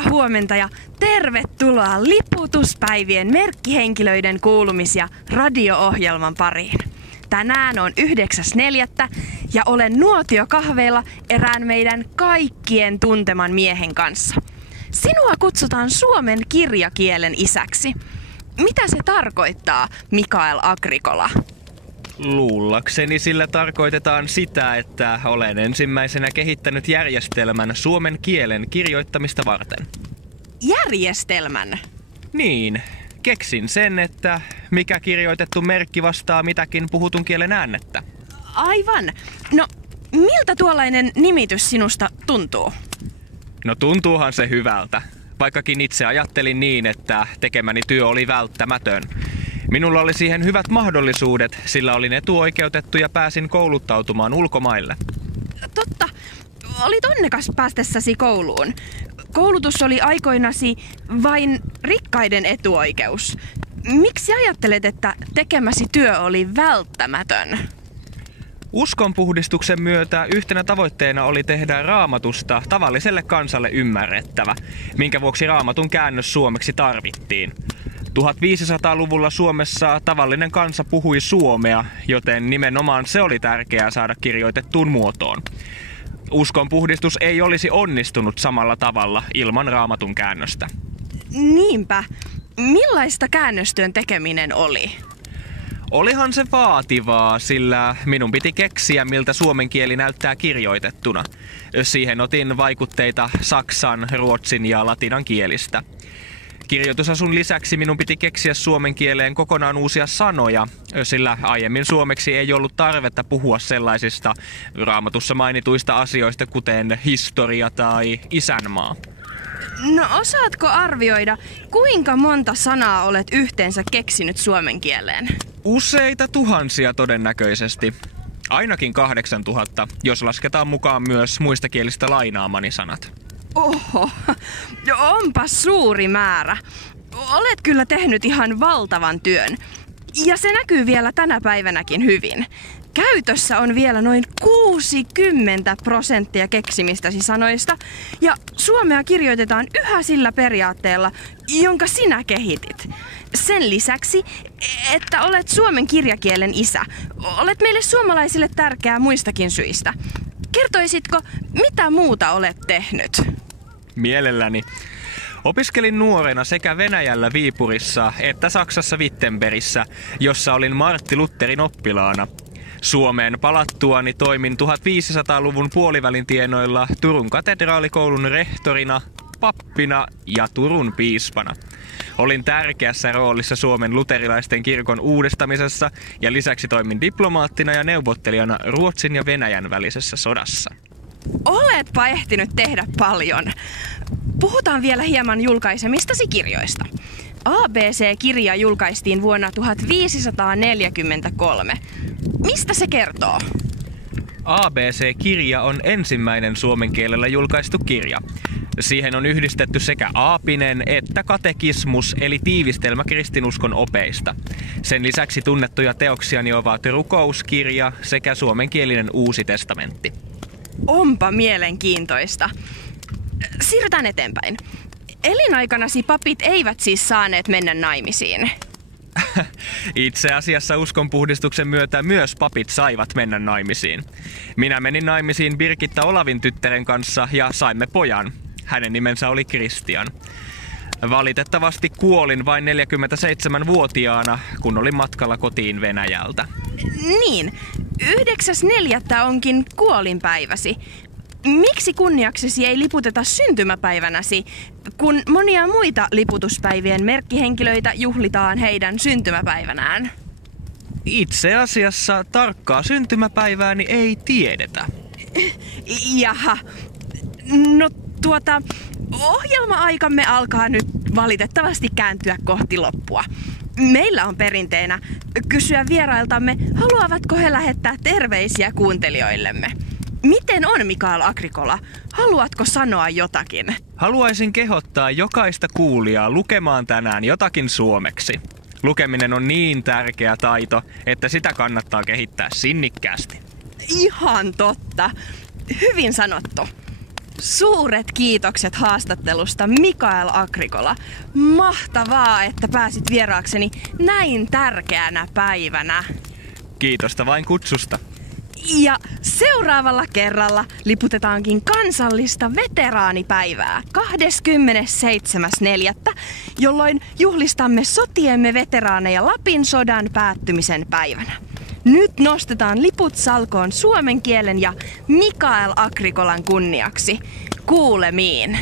Hyvää huomenta ja tervetuloa liputuspäivien merkkihenkilöiden kuulumis- ja radio-ohjelman pariin. Tänään on 9.4. ja olen nuotiokahveilla erään meidän kaikkien tunteman miehen kanssa. Sinua kutsutaan Suomen kirjakielen isäksi. Mitä se tarkoittaa, Mikael Agricola? Luullakseni sillä tarkoitetaan sitä, että olen ensimmäisenä kehittänyt järjestelmän suomen kielen kirjoittamista varten. Järjestelmän? Niin, keksin sen, että mikä kirjoitettu merkki vastaa mitäkin puhutun kielen äännettä. Aivan. No, miltä tuollainen nimitys sinusta tuntuu? No tuntuuhan se hyvältä, vaikkakin itse ajattelin niin, että tekemäni työ oli välttämätön. Minulla oli siihen hyvät mahdollisuudet, sillä olin etuoikeutettu ja pääsin kouluttautumaan ulkomaille. Totta. Olit onnekas päästessäsi kouluun. Koulutus oli aikoinasi vain rikkaiden etuoikeus. Miksi ajattelet, että tekemäsi työ oli välttämätön? Uskonpuhdistuksen myötä yhtenä tavoitteena oli tehdä Raamatusta tavalliselle kansalle ymmärrettävä, minkä vuoksi Raamatun käännös suomeksi tarvittiin. 1500-luvulla Suomessa tavallinen kansa puhui suomea, joten nimenomaan se oli tärkeää saada kirjoitettuun muotoon. Uskonpuhdistus ei olisi onnistunut samalla tavalla ilman Raamatun käännöstä. Niinpä. Millaista käännöstyön tekeminen oli? Olihan se vaativaa, sillä minun piti keksiä, miltä suomen kieli näyttää kirjoitettuna. Siihen otin vaikutteita saksan, ruotsin ja latinan kielistä. Kirjoitusasun lisäksi minun piti keksiä suomen kieleen kokonaan uusia sanoja, sillä aiemmin suomeksi ei ollut tarvetta puhua sellaisista Raamatussa mainituista asioista, kuten historia tai isänmaa. No osaatko arvioida, kuinka monta sanaa olet yhteensä keksinyt suomen kieleen? Useita tuhansia todennäköisesti. Ainakin 8000, jos lasketaan mukaan myös muista kielistä lainaamani sanat. Oho, onpa suuri määrä. Olet kyllä tehnyt ihan valtavan työn. Ja se näkyy vielä tänä päivänäkin hyvin. Käytössä on vielä noin 60% keksimistäsi sanoista, ja suomea kirjoitetaan yhä sillä periaatteella, jonka sinä kehitit. Sen lisäksi, että olet suomen kirjakielen isä, olet meille suomalaisille tärkeää muistakin syistä. Kertoisitko, mitä muuta olet tehnyt? Mielelläni. Opiskelin nuorena sekä Venäjällä Viipurissa että Saksassa Wittenbergissä, jossa olin Martti Lutherin oppilaana. Suomeen palattuani toimin 1500-luvun puolivälin tienoilla Turun katedraalikoulun rehtorina, pappina ja Turun piispana. Olin tärkeässä roolissa Suomen luterilaisten kirkon uudistamisessa ja lisäksi toimin diplomaattina ja neuvottelijana Ruotsin ja Venäjän välisessä sodassa. Oletpa ehtinyt tehdä paljon. Puhutaan vielä hieman julkaisemistasi kirjoista. ABC-kirja julkaistiin vuonna 1543. Mistä se kertoo? ABC-kirja on ensimmäinen suomen kielellä julkaistu kirja. Siihen on yhdistetty sekä aapinen että katekismus, eli tiivistelmä kristinuskon opeista. Sen lisäksi tunnettuja teoksiani ovat rukouskirja sekä suomenkielinen Uusi testamentti. Onpa mielenkiintoista. Siirrytään eteenpäin. Elinaikanasi papit eivät siis saaneet mennä naimisiin. Itse asiassa uskonpuhdistuksen myötä myös papit saivat mennä naimisiin. Minä menin naimisiin Birgitta Olavin tyttären kanssa ja saimme pojan. Hänen nimensä oli Kristian. Valitettavasti kuolin vain 47-vuotiaana, kun olin matkalla kotiin Venäjältä. Niin, 9.4. onkin kuolinpäiväsi. Miksi kunniaksesi ei liputeta syntymäpäivänäsi, kun monia muita liputuspäivien merkkihenkilöitä juhlitaan heidän syntymäpäivänään? Itse asiassa tarkkaa syntymäpäivääni ei tiedetä. Jaha. No ohjelma-aikamme alkaa nyt valitettavasti kääntyä kohti loppua. Meillä on perinteenä kysyä vierailtamme, haluavatko he lähettää terveisiä kuuntelijoillemme. Miten on, Mikael Agricola? Haluatko sanoa jotakin? Haluaisin kehottaa jokaista kuulijaa lukemaan tänään jotakin suomeksi. Lukeminen on niin tärkeä taito, että sitä kannattaa kehittää sinnikkäästi. Ihan totta. Hyvin sanottu. Suuret kiitokset haastattelusta, Mikael Agrikola. Mahtavaa, että pääsit vieraakseni näin tärkeänä päivänä. Kiitosta vain kutsusta. Ja seuraavalla kerralla liputetaankin kansallista veteraanipäivää 27.4., jolloin juhlistamme sotiemme veteraaneja Lapin sodan päättymisen päivänä. Nyt nostetaan liput salkoon suomen kielen ja Mikael Agrikolan kunniaksi. Kuulemiin!